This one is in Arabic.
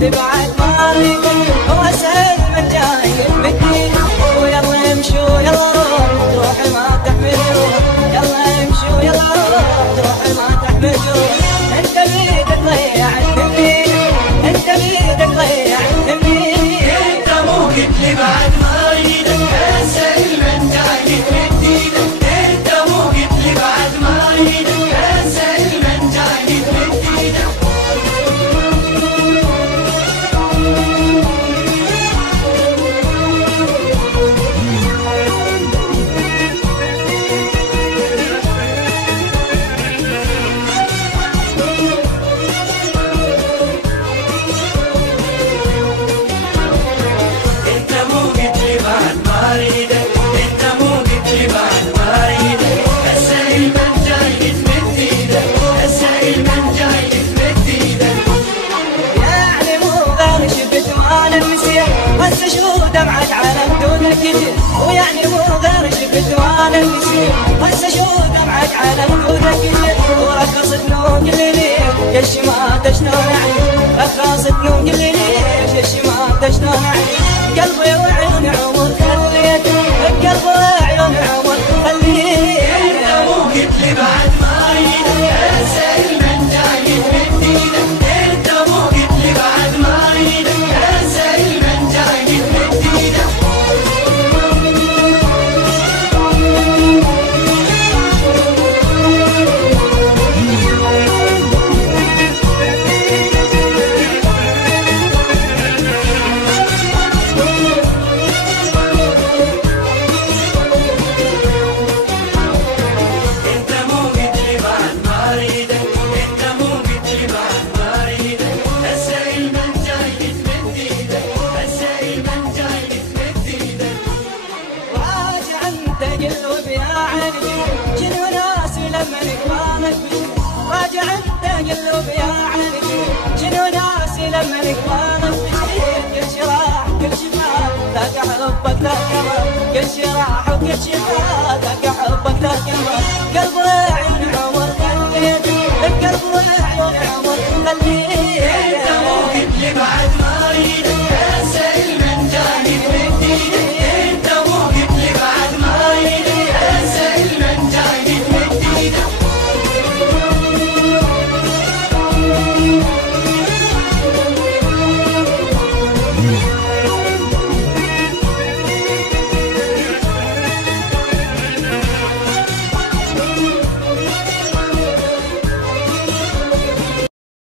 بعد ما اريد هو اسهل من جاي المدين. ويلا امشوا يلا روح ما تحملوا، يلا امشوا يلا روح ما تحملوا. انت بيدك ضيع الدنيا، انت بيدك ضيع الدنيا. انت مو قلت لي بعد ما اريدك اسهل من جاي المدين. انت مو قلت لي بعد ما اريدك اسهل من جاي المدين. هسه شو دمعت على خدودك كتير، ويعني مو غير شفت وانا نسيت. هسه شو دمعت على خدودك كتير، ورخصت نوق الليل يا الشماتة شلون اعيش. رخصت نوق الليل يا الشماتة شلون اعيش. قلبي وعيون عمر خليت، قلبي وعيون عمر خليت. انت مو قلت لي بعد ما اريدك اسهل من جاي المدينة. انت مو قلت لي بعد ما اريدك اسهل من جاي المدينة. راجع انت قلب يا عيني شنو ناسي لما نكبر بشيء. كل شراح كل شفاء ذاك حبك ذاك كبر، كل شراح وكل شفاء ذاك حبك ذاك كبر. قلب عيون عمر خليت، بقلب عيون عمر خليت.